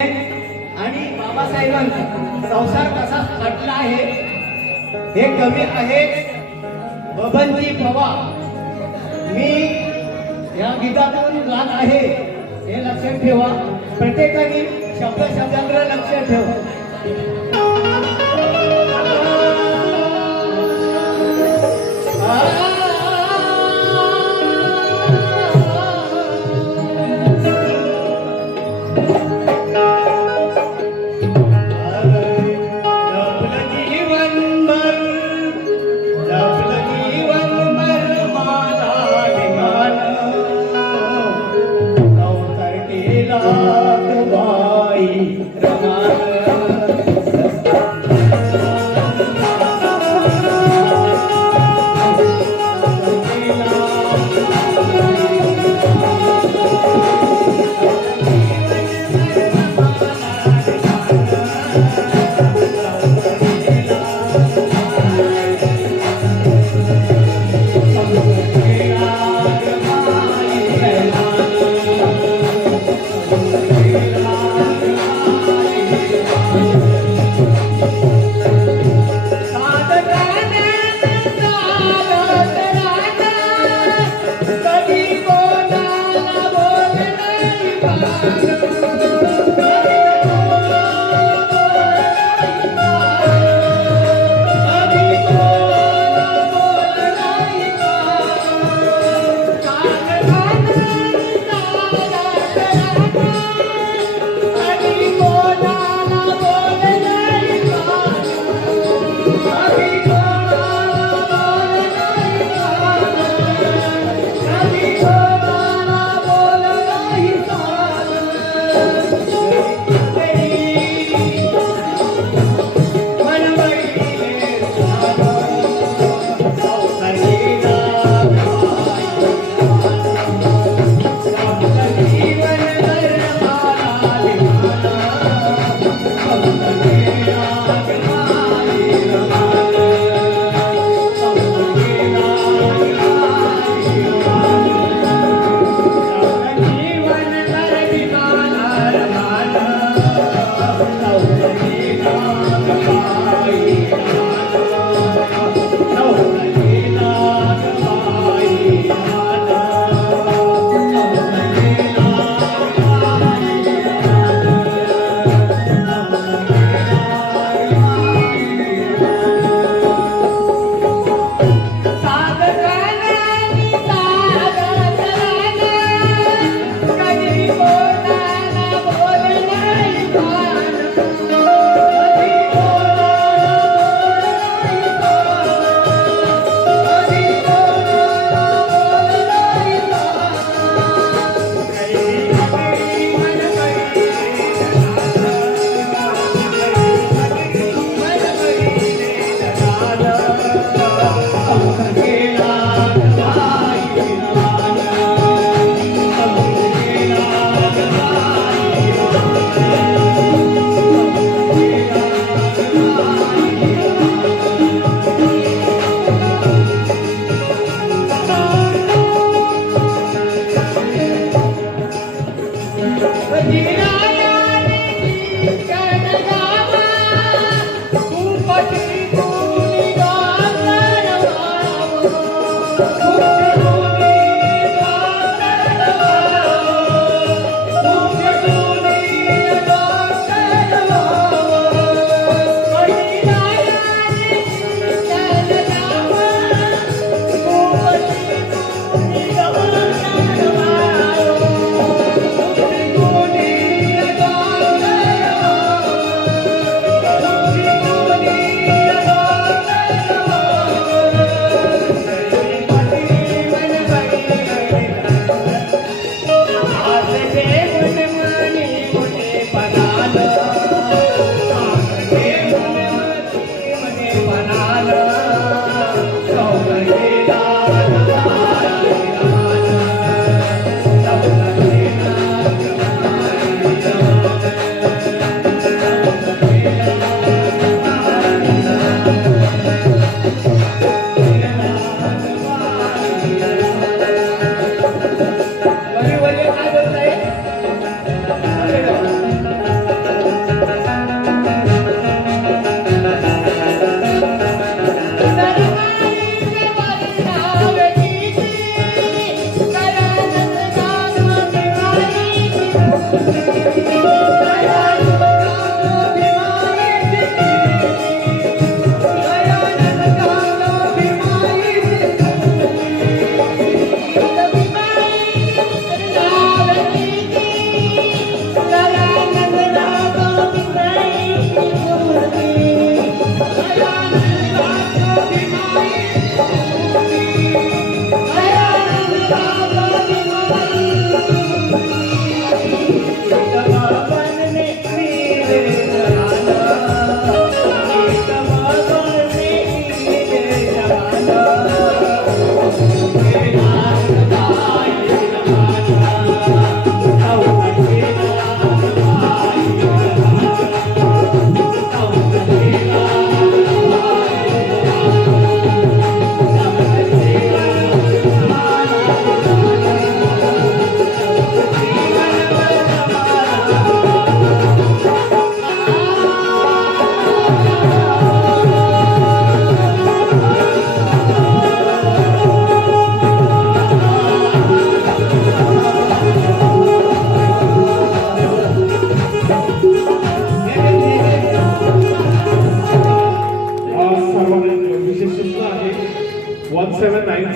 आणि बाबासाहेबांचा संसार कसा थाटला आहे हे कवी आहेत बबनजी पवार. मी या गीतातून गात आहे हे लक्षात ठेवा. प्रत्येकाने शब्द शब्दांकडे लक्ष ठेवा. बाई रमान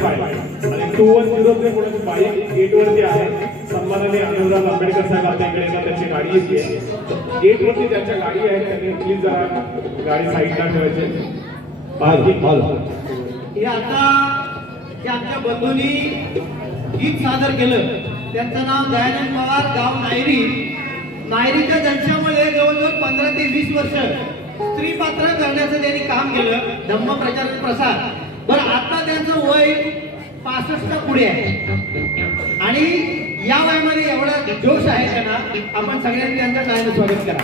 आणि 210 म्हणून बाईक गेटवरती आहे. सन्माननीय अनुराग आंबेडकर साहेब आपल्याकडे त्यांची गाडी येते. गेटवरती त्यांच्या गाडी आहे, त्यांनी प्लीज जरा गाडी साईडला ठेवायची. हे आता जे आमच्या बंधूंनी गीत सादर केलं त्यांचं नाव दयानंद पवार, गाव नायरी. नायरीच्या जलशामुळे जवळजवळ 15 ते 20 वर्ष स्त्री पात्र करण्याचं त्यांनी काम केलं, धम्म प्रचार प्रसार. बरं, आता त्यांचं वय 65 पुढे आहे आणि या वयामध्ये एवढा जोश आहे त्यांना. आपण सगळ्यांनी त्यांचं टाळ्याने स्वागत करा.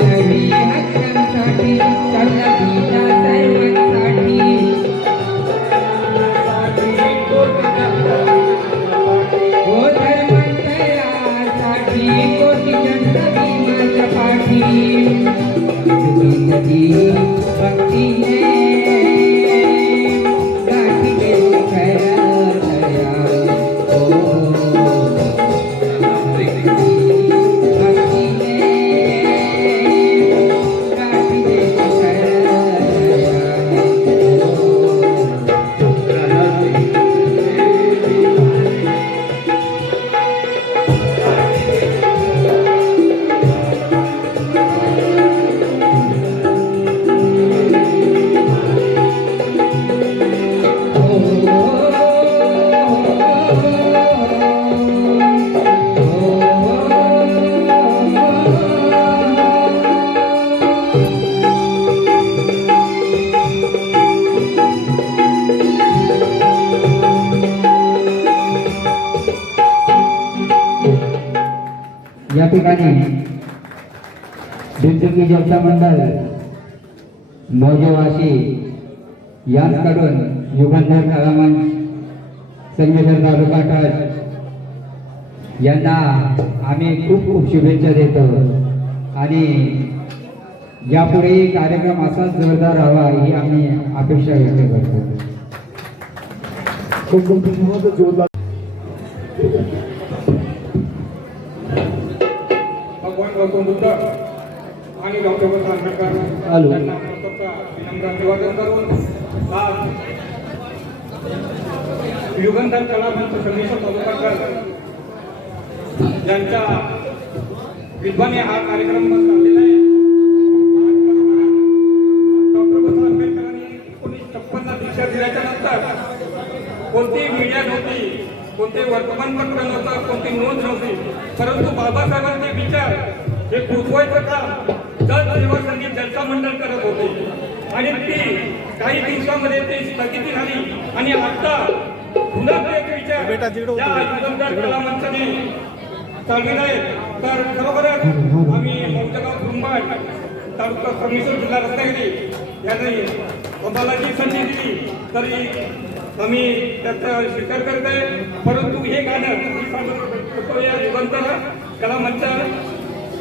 मानवी जलसा मंडळ मौजेवाशी यांकडून युगंधर कलामंच संगमेश्वर तालुका ट्रस्ट यांना आम्ही खूप खूप शुभेच्छा देतो आणि यापुढे कार्यक्रम असाच जोरदार राहावा ही आम्ही अपेक्षा व्यक्त करतो. खूप खूप धन्यवाद. जोरदार भगवान गौतम बुद्ध आणि डॉक्टर बाबासाहेब आंबेडकर यांना विनम्र अभिवादन करून आज युगंधर कलामंच संगमेश्वर तालुका यांच्या विद्वाने हा कार्यक्रम चाललेला आहे. डॉक्टर बाबासाहेब आंबेडकरांनी 1956 दीक्षा दिल्याच्या नंतर कोणती मीडिया नव्हती, कोणते वर्तमानपत्र नव्हतं, कोणती नोंद नव्हती, परंतु बाबासाहेबांचे विचार हे पोचवायचं काम जल सेवा संगीत जलसा मंडळ करत होते आणि ती काही दिवसामध्ये ती स्थगिती झाली आणि आता पुन्हा ते एक विचार या युगंधर कलामंचाने चालविला आहे. तर खरोखरच आम्ही मौजगाव कुरुंबाड तालुका संगमेश्वर जिल्हा रत्नागिरी यांनी आम्हाला जी संधी दिली तरी आम्ही त्याचा स्वीकार करत आहे. परंतु हे गाणं मी सांगतो या युगंधर कलामंच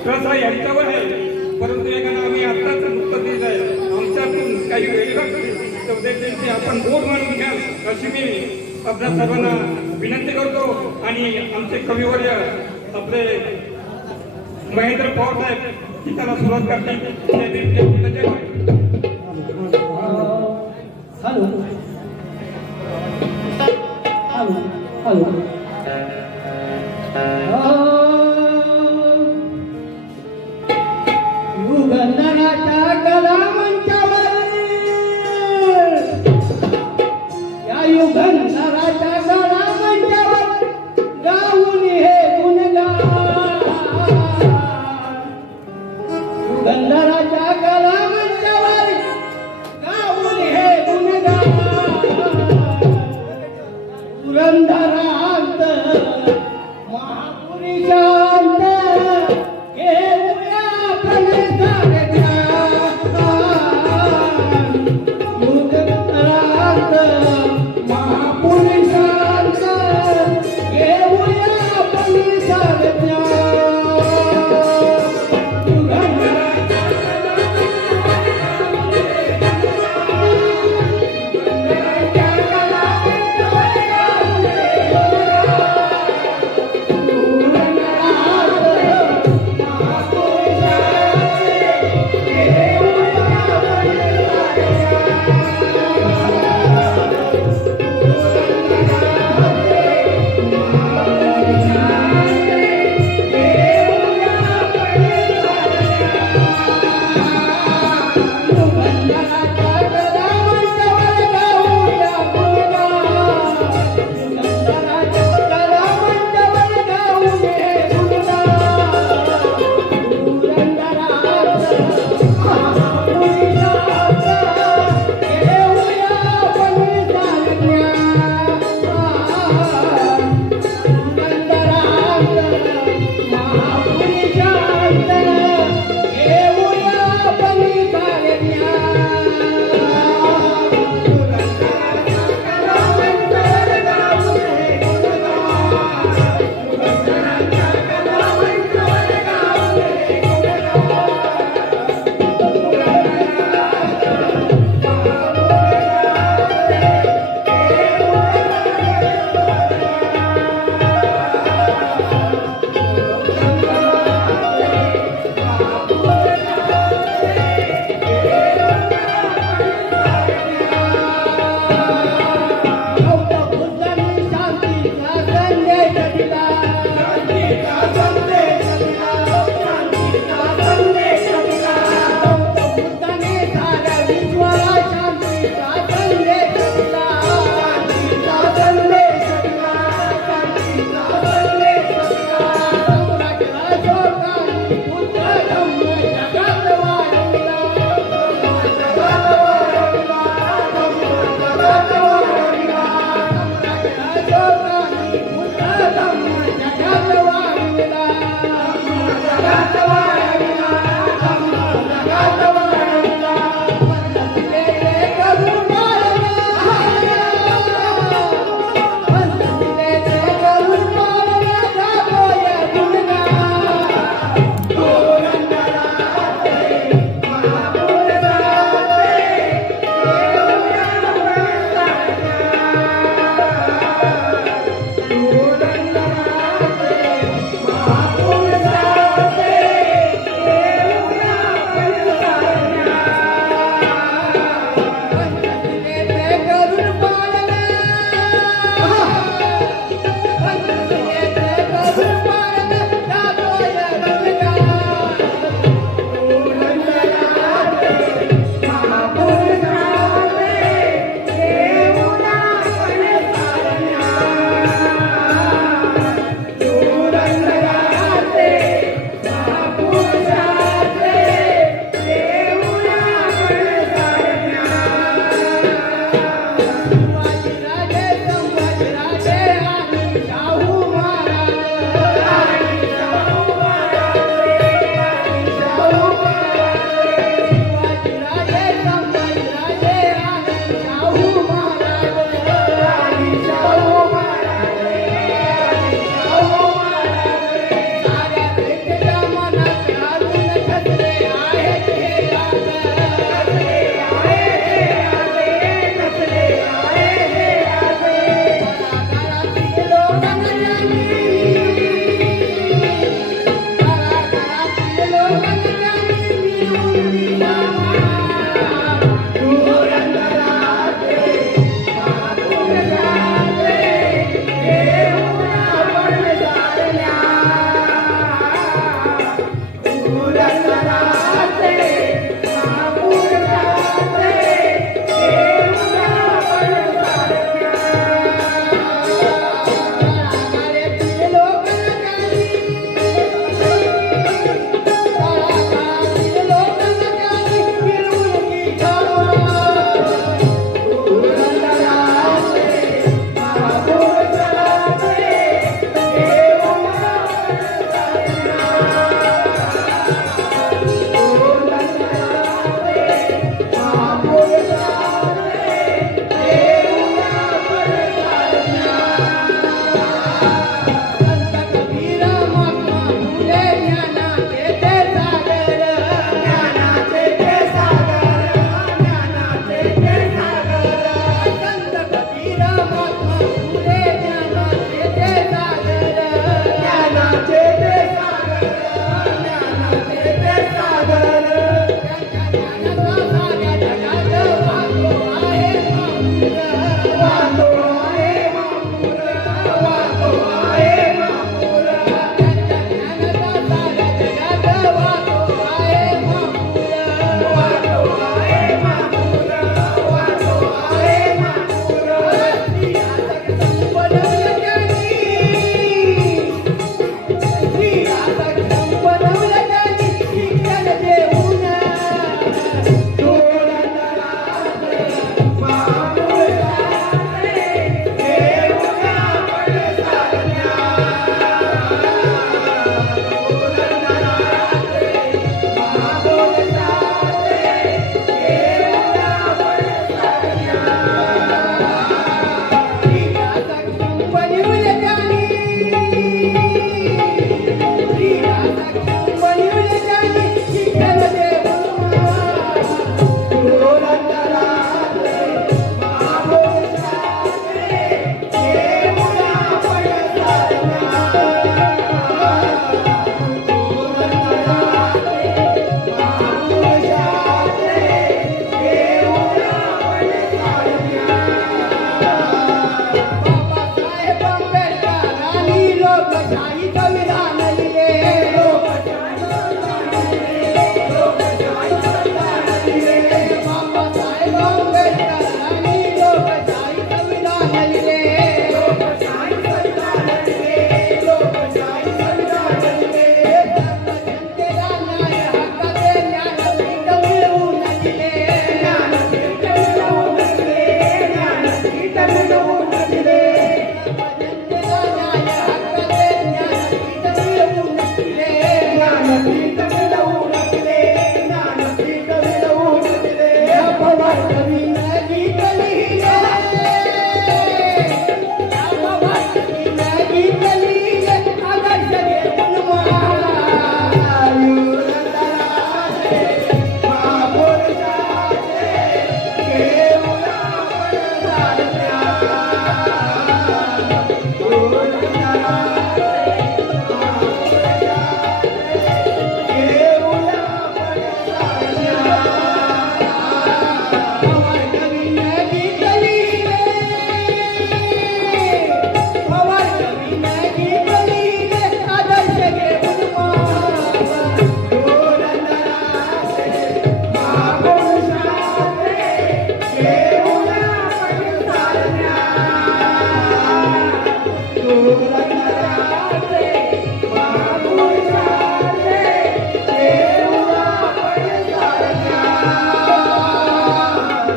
ट्रस्ट हा यांच्यावर आहे, परंतु हे गाणं आम्ही आत्ताच नुकतं दिलं आहे. आमच्यातून काही वेगळं आपण बोध मानून घ्याल अशी मी आपल्या सर्वांना विनंती करतो आणि आमचे कविवर्य आपले महेंद्र पवार साहेब की त्याला सुरुवात करतील. हॅलो हॅलो हॅलो युगंधराच्या कलामंचावर या युगंधराच्या कलामंचावर गाऊन हे गुणगान युगंधराच्या कलामंचावर गाऊन हे गुणगान पुरंदरा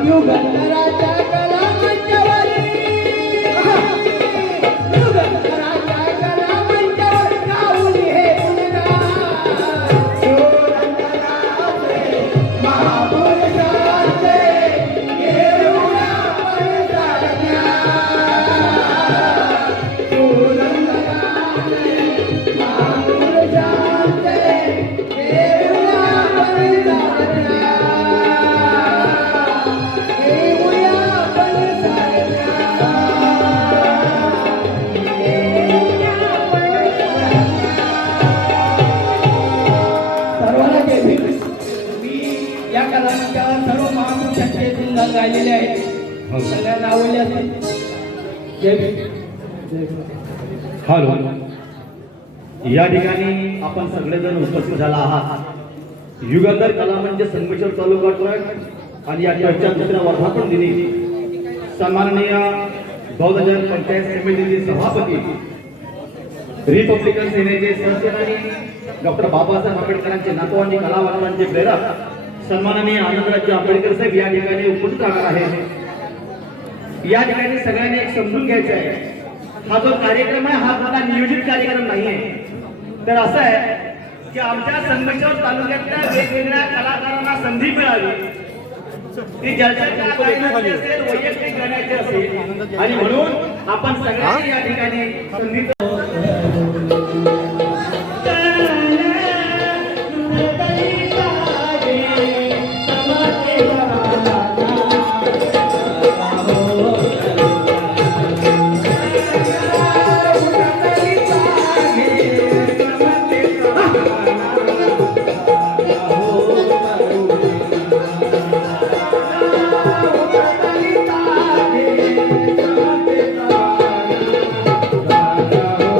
युगंधराच्या कलामंचावरी युगंधराच्या कलामंचावर गाऊली हे गुणगान युगंधराचे महापुरुषाचे घेऊया आपण सारख्या युगंधराचे महापुरुषाचे घेऊया आपण सारख्या घेऊया आपण सर्वांना जय भीम. मी या कलांच्या सर्व महापुरुषांचे गुणगान गायलेले आहेत सगळ्यांना आवडले असतील. जय भीम. हॅलो, या ठिकाणी आपण सगळेजण उपस्थित झाला आहात. युगंधर कला मंच संगमेश्वर तालुका ट्रस्ट आणि या ट्रस्टच्या दुसऱ्या वर्धापन दिनी सन्माननीय बहुजन पंचायत समितीचे सभापती रिपब्लिकन सेनेचे सहसेनानी डॉक्टर बाबासाहेब आंबेडकरांचे नातू आणि कलावंतांचे प्रेरक सन्माननीय आनंदराज आंबेडकर साहेब या ठिकाणी उपस्थित राहणार आहेत. या ठिकाणी सगळ्यांनी एक समजून घ्यायचं आहे, हा जो कार्यक्रम आहे हा कुठला नियोजित कार्यक्रम नाही आहे. तर असं आहे की आमच्या संगमेश्वर तालुक्यातल्या वेगवेगळ्या कलाकारांना संधी मिळाली, ती जलचरच्या गायनाची असेल, वैयक्तिक गाण्याची असेल, आणि म्हणून आपण सगळ्यांनी या ठिकाणी संधी हो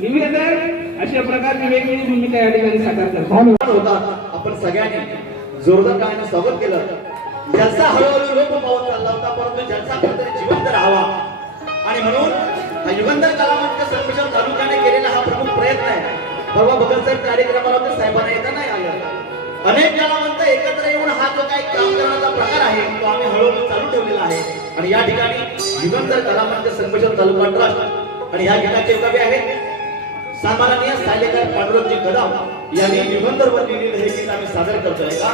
निवेदन अशा प्रकारची वेगवेगळी भूमिका या ठिकाणी साकार करतात. होतात आपण सगळ्यांनी जोरदार टाळ्याने स्वागत केलं. जलसा हळूहळू लोप पावत चालला होता, परंतु जलसा कुठेतरी जिवंत राहावा आणि म्हणून हा युगंधर कलामंच संमिश्रण तालुक्याने केलेला हा प्रमुख प्रयत्न आहे. परवा बगलसाहेब कार्यक्रमाला होते, साहेबांना येता नाही आलं. अनेक कलावंत एकत्र येऊन हा जो काही काम करण्याचा प्रकार आहे तो आम्ही हळूहळू चालू ठेवलेला आहे. आणि या ठिकाणी युगंधर कलामंच संमिश्रण तालुका ट्रस्ट आणि या ठिकाणचे कवी आहेत सन्माननीय सायलेकर पांडुरंगजी कदम यांनी युगंधरवर लिहिलेलं हे गीत आम्ही सादर करतोय का?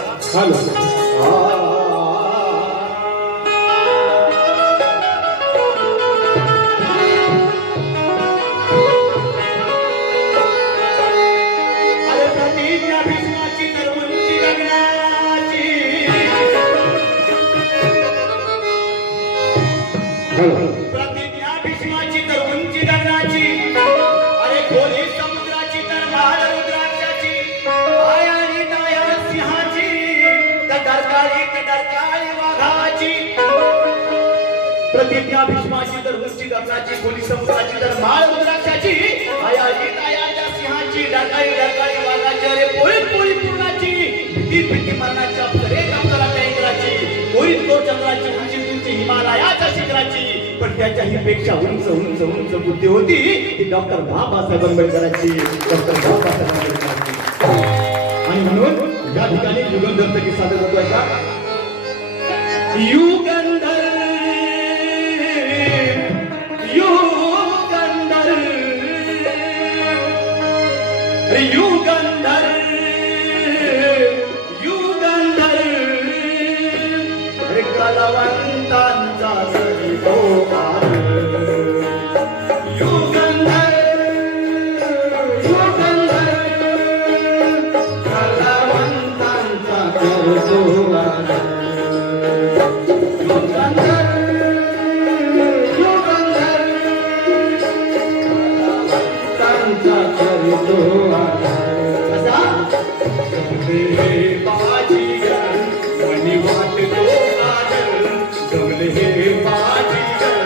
अरे प्रतिज्ञा भीष्माची तर उंची गगनाची, प्रतिज्ञा भीष्माची तर उंची गगनाची, अरे खोली समुद्राची तर महाल रुद्राक्षाची, आयाळी दाया सिंहाची तर डरकाळी वाघाची. प्रतिज्ञा भीष्माची तर उंची गगनाची, खोली समुद्राची तर महाल रुद्राक्षाची, आयाळी दाया सिंहाची, डरकाळी वाघाची, अरे पोळी पूर्णाची, भीती मरणाच्या परे कमतराच्या इंद्राची, कोरीत कोर चंद्राची, उंची हिमालयाच्या शिखराची, पण त्याच्याही पेक्षा उंच बुद्धी होती ती डॉक्टर बाबासाहेब आंबेडकरांची. आणि म्हणून या ठिकाणी युगंधरचा किस्सा सादर होतोय का? युगंधर कलावंतांचा सरिगोपाल. युगंधर कलावंतांचा करतोवाल. युगंधर कलावंतांचा करतोवाल. कसा? बाजीगर मनी वाटतो जमले हे बाजीगर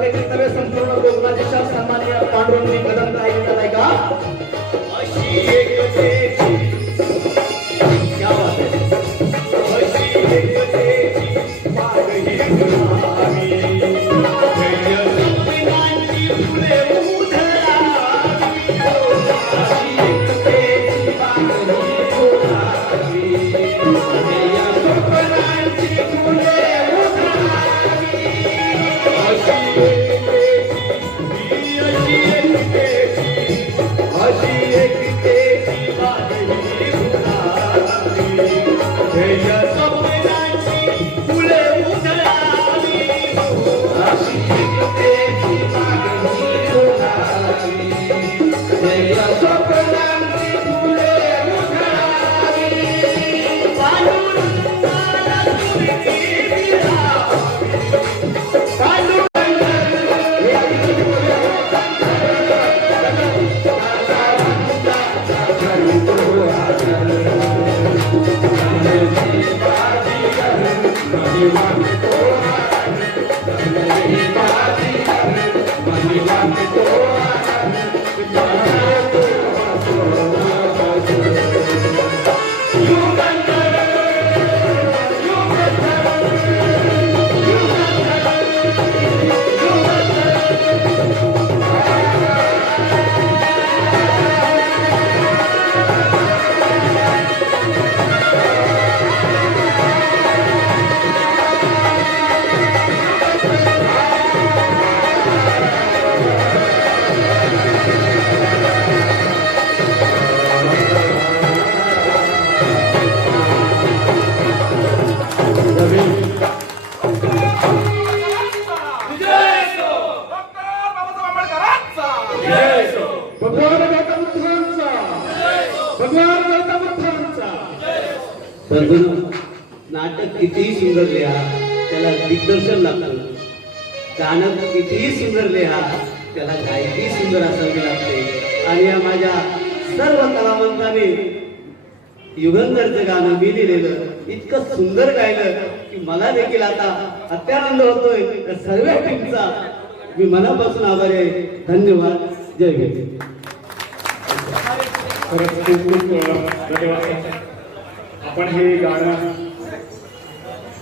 तालुक्यातील नवे संपूर्ण कोकणाचे सन्माननीय पांडुरंग कदम ताई आहे का अशी एकतेची क्या बात आहे अशी एकतेची मागणी गुलाबी जय सपनांची फुले उधळावी अशी एकतेची मागणी गुलाबी जय सपनांची फुले उधळावी अशी एकतेची मागणी गुलाबी जय सपनांची फुले उधळावी अशी एकतेची मागणी गुलाबी जय सपनांची फुले उधळावी पांडुरंगाला तुझी विरावी पांडुरंग परंतु नाटक कितीही सुंदर लिहा त्याला दिग्दर्शन लागतं गाणं कितीही सुंदर लिहा त्याला गायकी सुंदर असावी लागते आणि या माझ्या सर्व कलावंतांनी युगंधरचं गाणं मी लिहिलेलं इतकं सुंदर गायलं की मला देखील आता अत्यानंद होतोय त्या सर्व टीमचा मी मनापासून आभारी आहे धन्यवाद जय हिंद खरंच खूप खूप धन्यवाद आपण हे गाणं